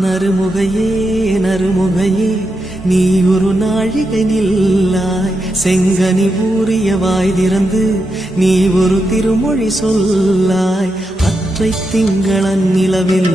நறுமுகையே நறுமுகையே நீ ஒரு நாழிகை நில்லாய் செங்கனி ஊறிய வாய் திறந்து நீ ஒரு திருமொழி சொல்லாய் அற்றை திங்களன் நிலவில்